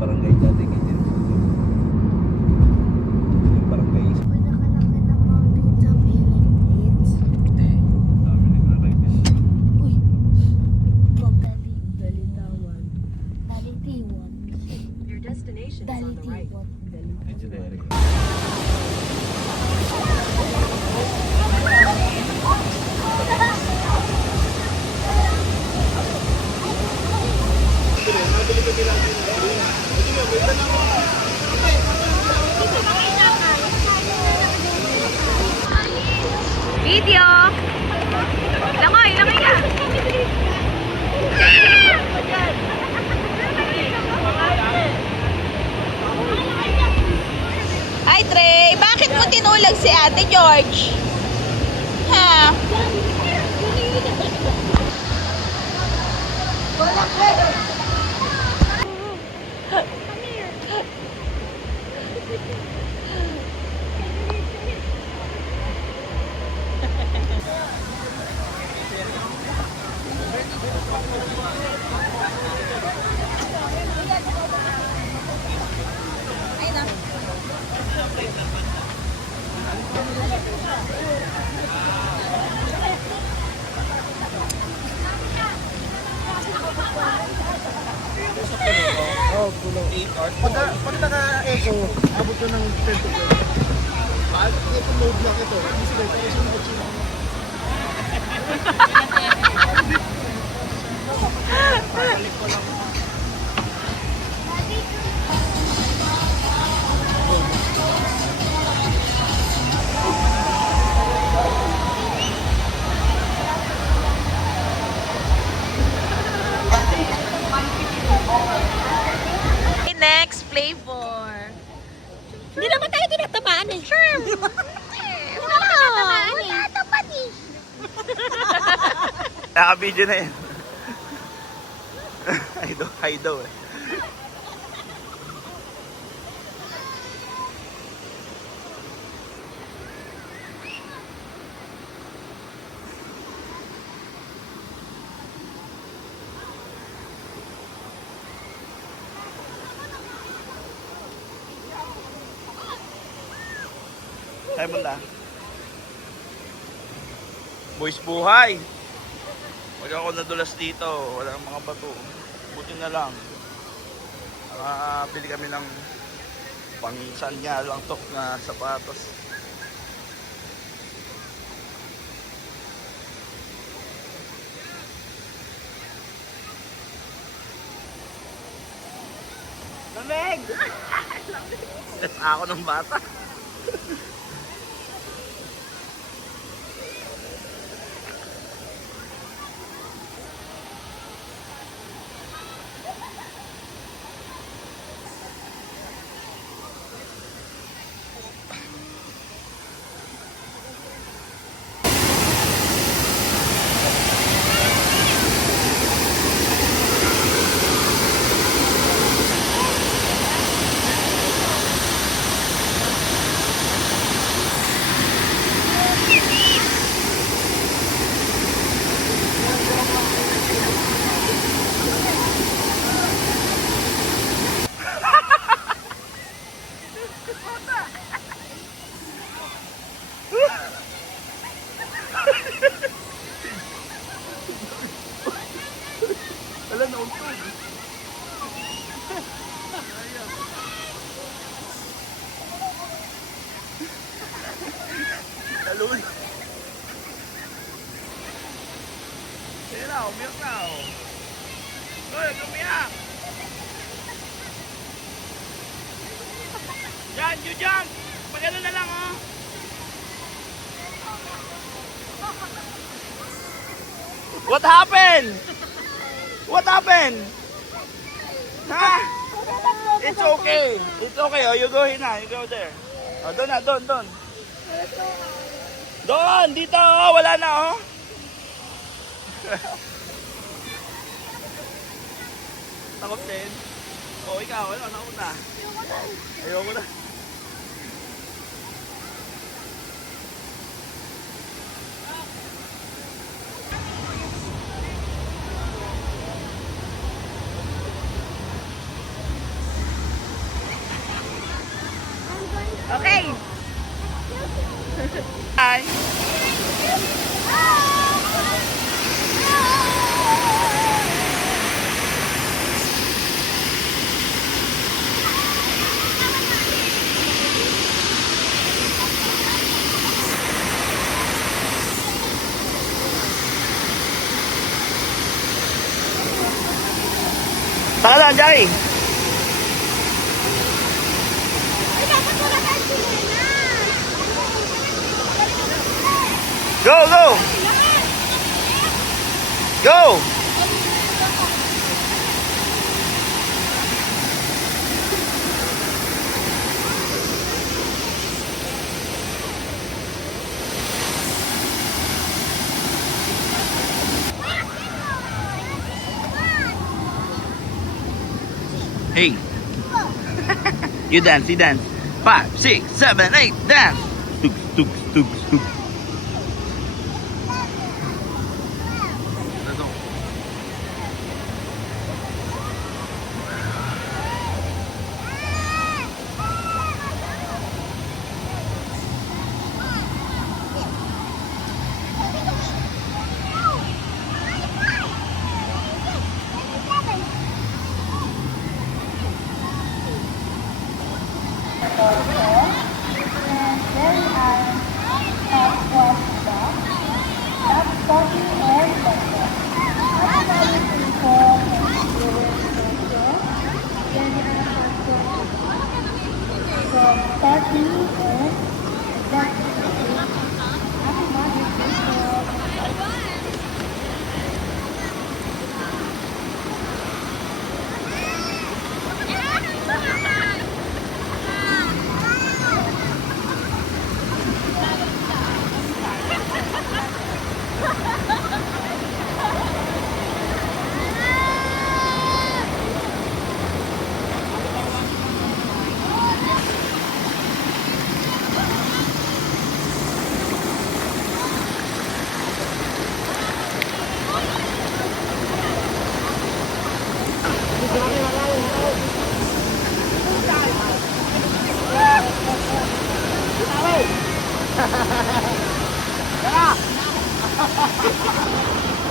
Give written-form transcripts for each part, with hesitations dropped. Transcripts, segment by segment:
barangay dati ganyan. Yung barangay. Nakalaki ng mountain sa Philippines. Dami nagra-ride. Uy! Dalitawan. Dalitiwan. Your destination is on the right. Dalitiwan. Engineering. Video! Langoy na! Ay, Trey! Bakit mo tinulag si Ate George? Ha? Ay, na. Oh, kulo. Pag naka-echo, abot ko ng 10 to 12. Ito load lang ito. Hindi sila, pero sunod sila. Pabalik ko lang. Next, flavor. Hindi naman tayo tinatamaan eh. Sure. Wala tapat eh. Naka-video na yan. Hi daw eh. Ay mo na. Boys buhay. Wala ako nadulas dito. Walang mga bato. Buti na lang. Bili kami ng pang sanya lang to na sapatos. Lamig! That's ako ng bata. Wala na untog. Talun. Sige na, umiyak na. Uy, umiyak. Diyan, diyan. Pag-ano na lang, oh. What happened? What happened? Ha? It's okay. It's okay. Oh, you go here na. You go there. Oh, doon na, doon. Doon, dito. Oh, wala na, oh. Takot din. Oh, ikaw. Ano, takot na. Ayoko na. Okay. Hi. Saka lang, Jai. Go, go! Go! Hey. You dance, you dance. 5, 6, 7, 8, dance. Stuk, stuk, stuk, stuk.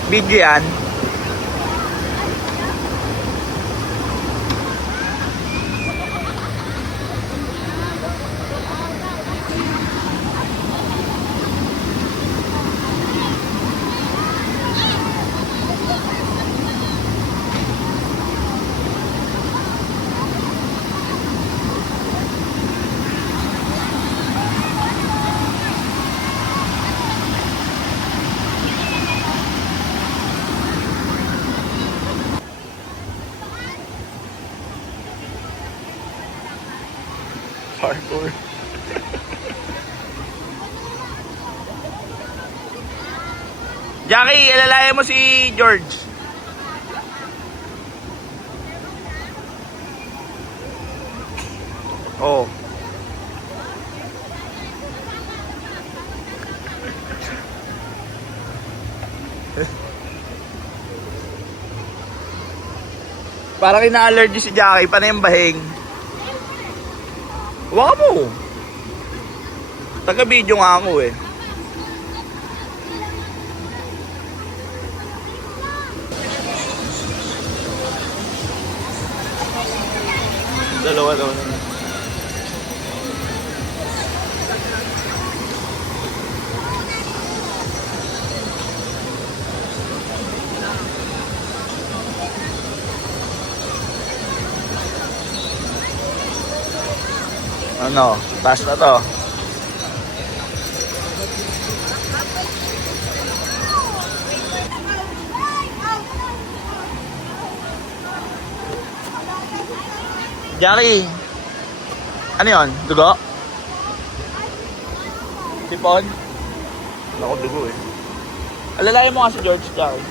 Video yan. Parkour. Jackie, alalayan mo si George. Oh. Parang ina-allergy si Jackie, paano yung bahing? Huwag mo. Taga-video nga ako eh. Dalawa daw na. Ano? Taas na to. Jackie, ano yun? Dugo? Sipon? Ako dugo eh. Alalayan mo nga si George, Jackie.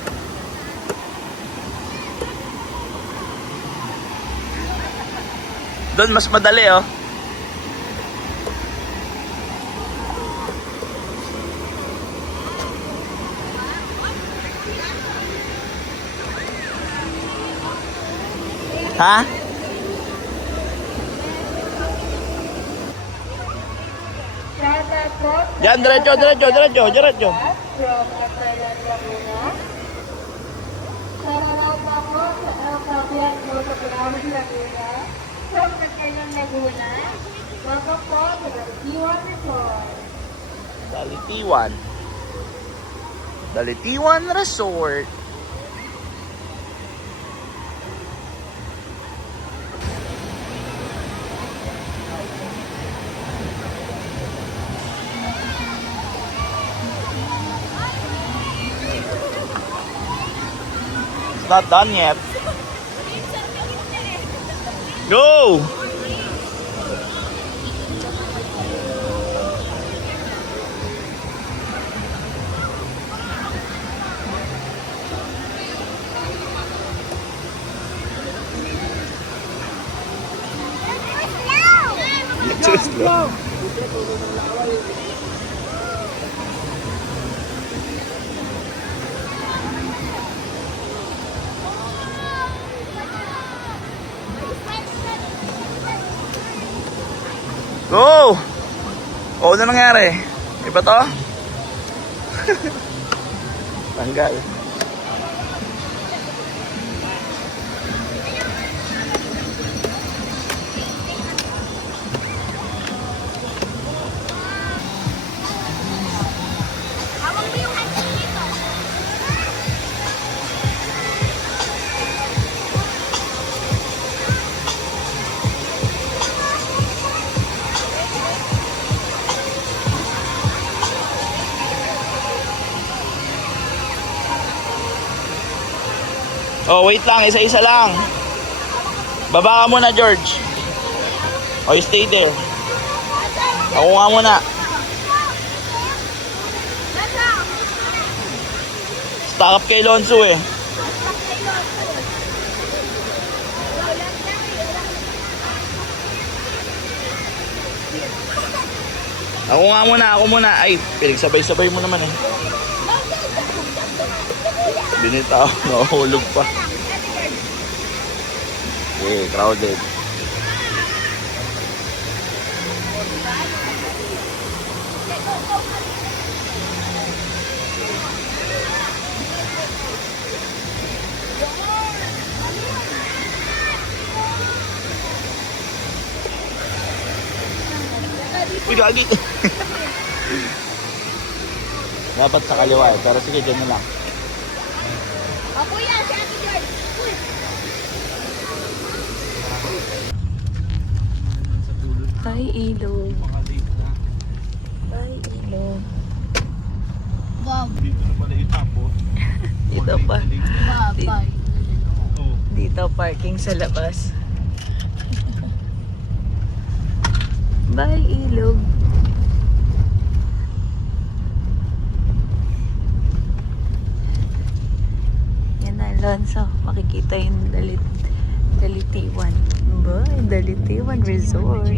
Doon mas madali oh. Ha? Diyan, diretso, diretso, diretso, diretso. From Australia, Laguna. Shoutout pa po sa El Capian po sa Palawan, Laguna. From Australia, Laguna. Welcome po to the T1 Resort. Dalitiwan. Dalitiwan Resort. It's not done yet. Go! Too slow. Go! Oo, ano nangyari? Iba to? Tanggal. Oh, wait lang. Isa-isa lang. Baba ka muna, George. Oh, you stay there. Ako nga muna. Stock up kay Lonzo eh. Ako muna. Ay, pinagsabay-sabay mo naman eh. Binitaw, nahulog pa. Okay, crowded. Uy, gagi. Dapat sa kaliwa eh, pero sige, dyan na lang. Ay, ilog. Ay, ilog. Dito na pala itapos. Dito pa. Bye-bye. Dito parking sa labas. Bye, ilog. Yan na, Alonso. Makikita yung Dalitiwan. Bye, Dalitiwan Resort.